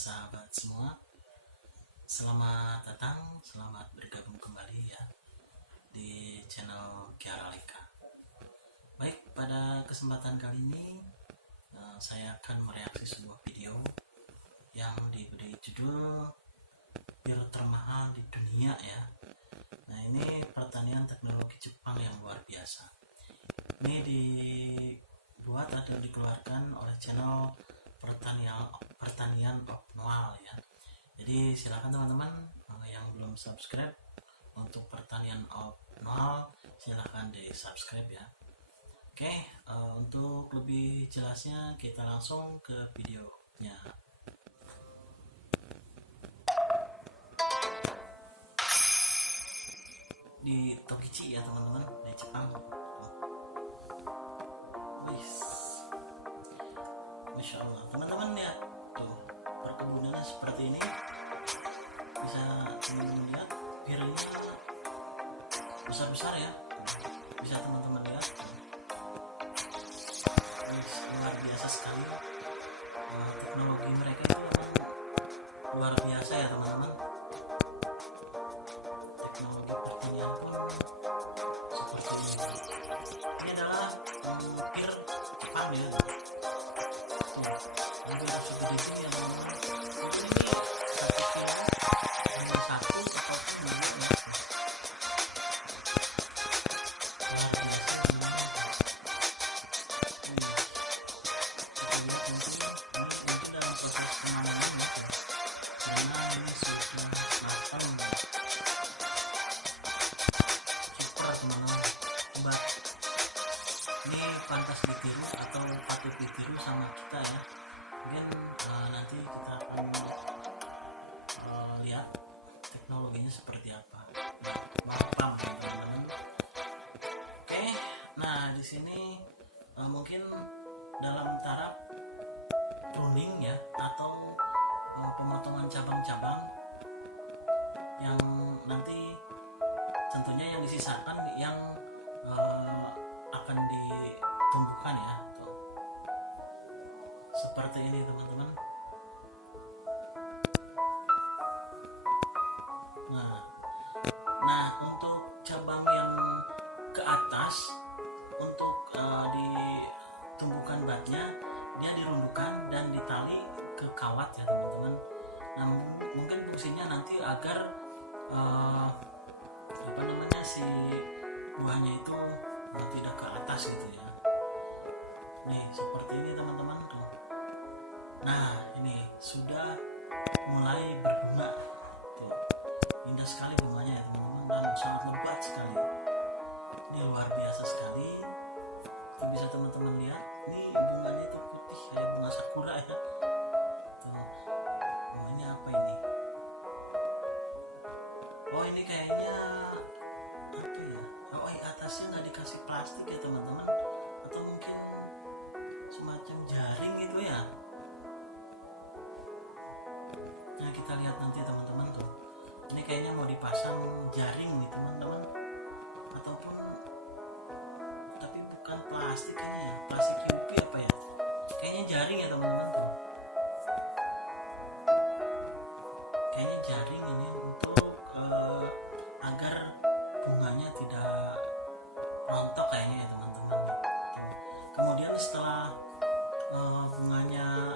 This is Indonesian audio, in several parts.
sahabat semua, selamat datang, selamat bergabung kembali ya di channel Kiara Leka. Baik, pada kesempatan kali ini saya akan mereaksi sebuah video yang diberi judul bir termahal di dunia ya. Nah, ini pertanian teknologi Jepang yang luar biasa. Ini dibuat atau dikeluarkan oleh channel pertanian optimal ya. Jadi silakan teman-teman yang belum subscribe untuk pertanian optimal, silakan di subscribe ya. Oke, untuk lebih jelasnya kita langsung ke videonya. Di Tokichi ya teman-teman, di Jepang. Masya Allah, teman-teman lihat tuh, perkebunannya seperti ini. Bisa teman-teman lihat birnya besar-besar ya, bisa teman-teman lihat. Luar biasa sekali. Teknologi mereka itu memang luar biasa ya teman-teman. Teknologi pertanian pun seperti ini. Ini adalah bir Jepang ya. Hampir segede gini ya teman-teman. Mungkin ini 1 kilo hanya 1 atau 2 ya. Luar biasa teman-teman. Kita lihat mungkin dalam proses penanaman ya, karena ini sudah matang ya. Super teman-teman, hebat. Ini pantas ditiru atau patut ditiru sama kita ya. Mungkin nanti kita akan lihat teknologinya seperti apa. Mampang teman-teman. Oke, nah di sini mungkin dalam taraf pruning ya, atau pemotongan cabang-cabang yang nanti tentunya yang disisakan yang akan ditumbuhkan ya. Tuh. Seperti ini teman-teman. Nah untuk cabang yang ke atas, untuk ditumbuhkan batnya, dia dirundukan dan ditali ke kawat ya teman-teman. Nah mungkin fungsinya nanti agar si buahnya itu tidak ke atas gitu ya. Nih seperti ini teman-teman tuh. Nah ini sudah mulai berbunga tuh. Indah sekali bunganya ya teman-teman, dan sangat lebat sekali. Ini luar biasa sekali. Tuh, bisa teman-teman lihat, ini bunganya itu putih kayak bunga sakura ya. Tuh. Oh ini apa ini? Oh ini kayaknya apa ya? Oh atasnya nggak dikasih plastik ya teman-teman, atau mungkin semacam jaring gitu ya. Nah kita lihat nanti teman-teman tuh. Ini kayaknya mau dipasang jaring nih teman-teman, ataupun tapi bukan plastik kayaknya ya, plastik UV apa ya? Kayaknya jaring ya teman-teman tuh. Kayaknya jaring ini untuk agar bunganya tidak rontok kayaknya ya teman-teman. Kemudian setelah bunganya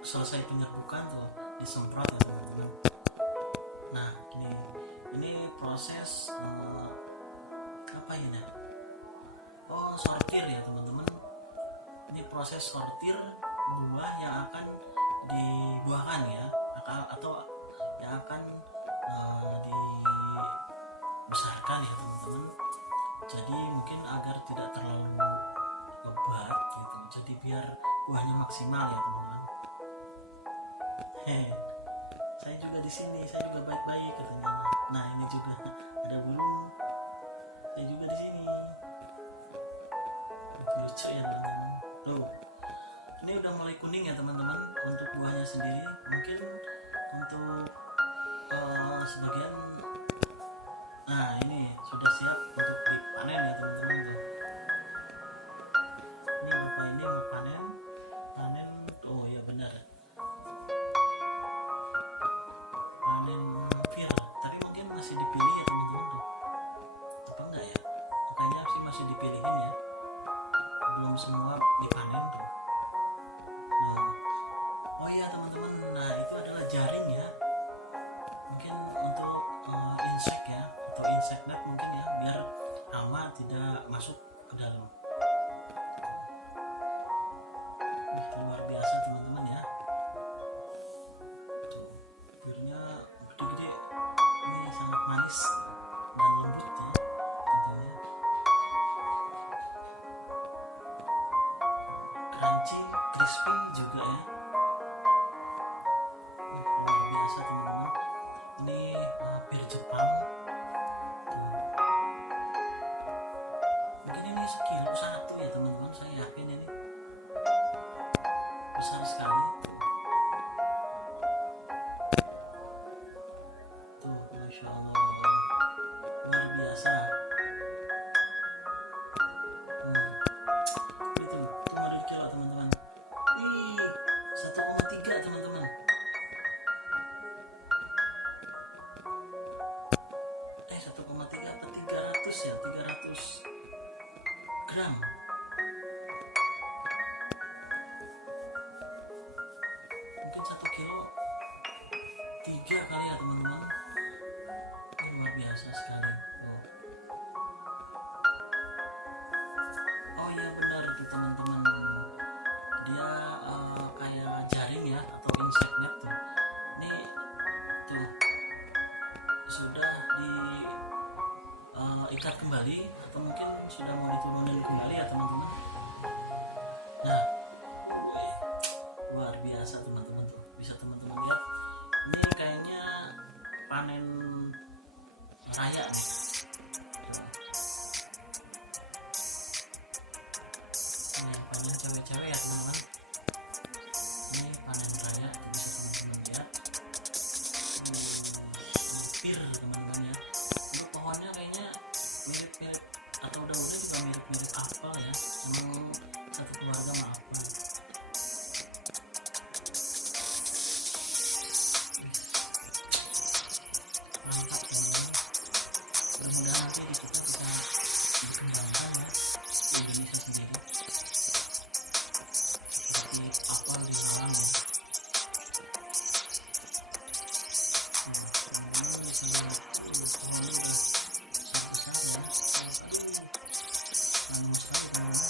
selesai penyerbukan tuh disemprot ya teman-teman. Nah ini proses apa ini? Oh sortir ya teman-teman. Ini proses sortir buah yang akan dibuahkan ya, atau yang akan dibesarkan ya teman-teman. Jadi mungkin agar tidak terlalu lebat gitu, jadi biar buahnya maksimal ya teman-teman. Saya juga di sini, saya juga baik-baik katanya. Nah ini juga ada burung, saya juga di sini. Lucu ya teman-teman. Tuh, ini udah mulai kuning ya teman-teman untuk buahnya sendiri. Mungkin untuk sebagian, nah ini sudah siap untuk dipanen ya teman-teman tuh. Ini bapak ini mau panen. Oh ya benar. masih dipilih ya teman-teman tuh, apa enggak ya, kayaknya sih masih dipilihin ya, belum semua dipanen tuh. Nah, oh iya teman-teman, nah itu adalah jaring ya, mungkin untuk insek ya, atau insect net mungkin ya, biar hama tidak masuk ke dalam. Luar biasa teman-teman ya, tuh birnya gede-gede, ini sangat manis dan lembut ya tentunya, crunchy, crispy juga ya. Luar biasa teman-teman, ini bir Jepang tuh. Mungkin ini sekilo satu ya teman-teman, saya yakin ini besar sekali tuh, masya Allah, luar biasa. Itu model kilo teman-teman, ih 1,3 teman-teman, 1,3 apa 300 ya, 300 gram, mungkin 1 kilo 3 kali ya teman-teman. Ini luar biasa sekali tuh. Oh iya benar tuh teman-teman, dia kayak jaring ya, atau insect net tuh. Ini tuh sudah di ikat kembali, atau mungkin sudah mau diturunin kembali ya teman-teman. Nah, luar biasa teman-teman tuh, bisa teman-teman lihat, ini kayaknya panen raya nih. Ini panen cewek-cewek ya teman-teman, ini panen raya tuh, bisa teman-teman lihat. Pir teman-teman ya, ini pohonnya kayaknya mirip-mirip, atau daunnya juga mirip-mirip apel ya, emang satu keluarga sama apel. Mantap teman-teman, mudah-mudahan nanti di kita bisa dikembangkan ya di Indonesia sendiri, seperti apel di Malang ya. Teman-teman bisa lihat pohonnya udah besar ya, anu sekali teman-teman.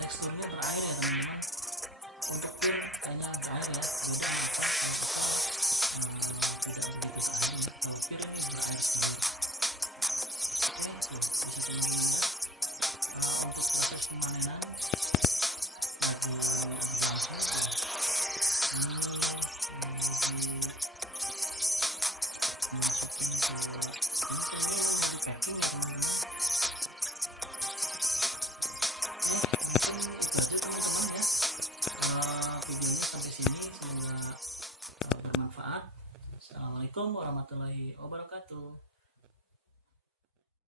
Teksturnya berair ya teman-teman, untuk pir kayaknya berair ya, beda apa kalau kita tidak begitu berair ya, kalau pir ini berair sekali. Oke tuh, bisa teman-teman lihat, untuk proses pemanenan lagi berlangsung tuh. Ini dimasukin ke ini, kayaknya mau di packing ya teman-teman. Mungkin itu aja teman-teman ya, videonya sampai sini, semoga bermanfaat. Assalamualaikum warahmatullahi wabarakatuh.